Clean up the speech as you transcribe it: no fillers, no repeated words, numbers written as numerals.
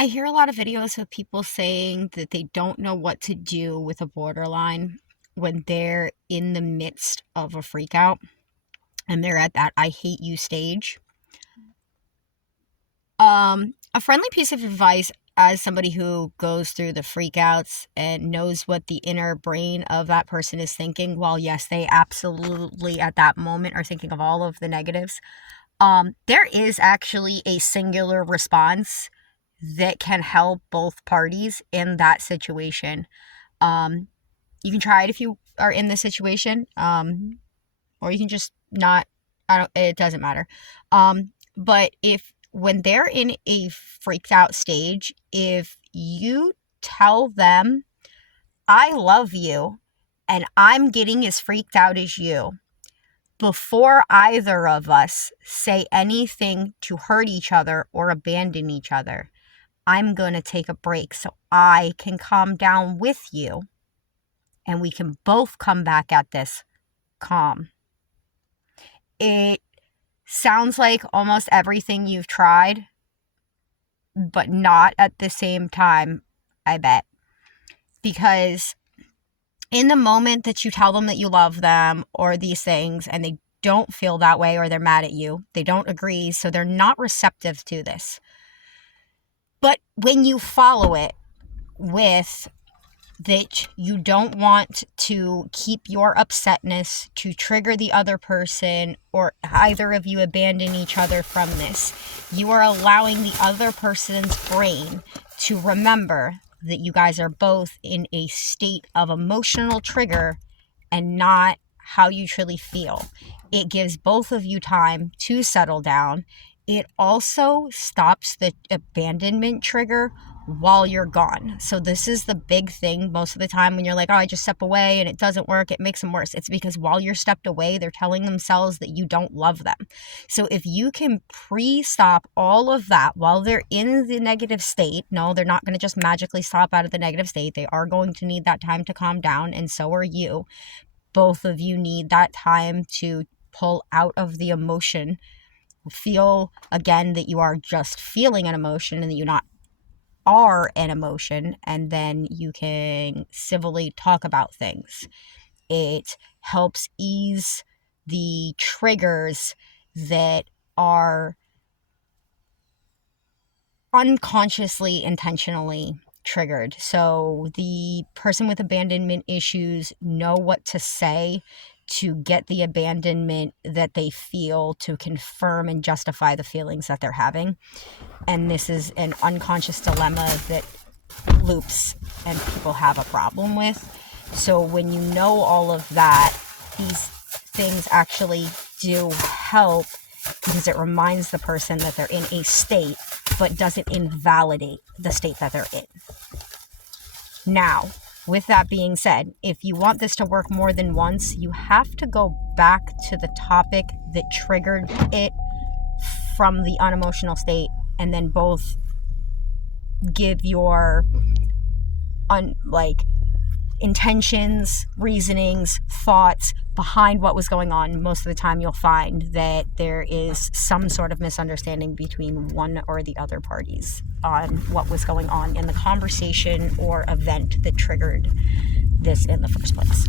I hear a lot of videos of people saying that they don't know what to do with a borderline when they're in the midst of a freak out and they're at that I hate you stage. A friendly piece of advice as somebody who goes through the freakouts and knows what the inner brain of that person is thinking, while yes, they absolutely at that moment are thinking of all of the negatives, there is actually a singular response that can help both parties in that situation. Um, you can try it if you are in this situation, or you can just not. I don't. It doesn't matter. But if when they're in a freaked out stage, if you tell them, "I love you," and I'm getting as freaked out as you, before either of us say anything to hurt each other or abandon each other, I'm going to take a break so I can calm down with you and we can both come back at this calm. It sounds like almost everything you've tried, but not at the same time, I bet. Because in the moment that you tell them that you love them or these things and they don't feel that way or they're mad at you, they don't agree, so they're not receptive to this. But when you follow it with that you don't want to keep your upsetness to trigger the other person or either of you abandon each other from this, you are allowing the other person's brain to remember that you guys are both in a state of emotional trigger and not how you truly feel. It gives both of you time to settle down. It also stops the abandonment trigger while you're gone. So this is the big thing most of the time when you're like, oh, I just step away and it doesn't work, it makes them worse. It's because while you're stepped away, they're telling themselves that you don't love them. So if you can pre-stop all of that while they're in the negative state, no, they're not going to just magically stop out of the negative state. They are going to need that time to calm down, and so are you. Both of you need that time to pull out of the emotion. Feel again that you are just feeling an emotion and that you not are an emotion, and then you can civilly talk about things. It helps ease the triggers that are unconsciously, intentionally triggered. So the person with abandonment issues know what to say to get the abandonment that they feel to confirm and justify the feelings that they're having. And this is an unconscious dilemma that loops and people have a problem with. So when you know all of that, these things actually do help because it reminds the person that they're in a state, but doesn't invalidate the state that they're in. Now, with that being said, if you want this to work more than once, you have to go back to the topic that triggered it from the unemotional state and then both give your intentions, reasonings, thoughts behind what was going on. Most of the time you'll find that there is some sort of misunderstanding between one or the other parties on what was going on in the conversation or event that triggered this in the first place.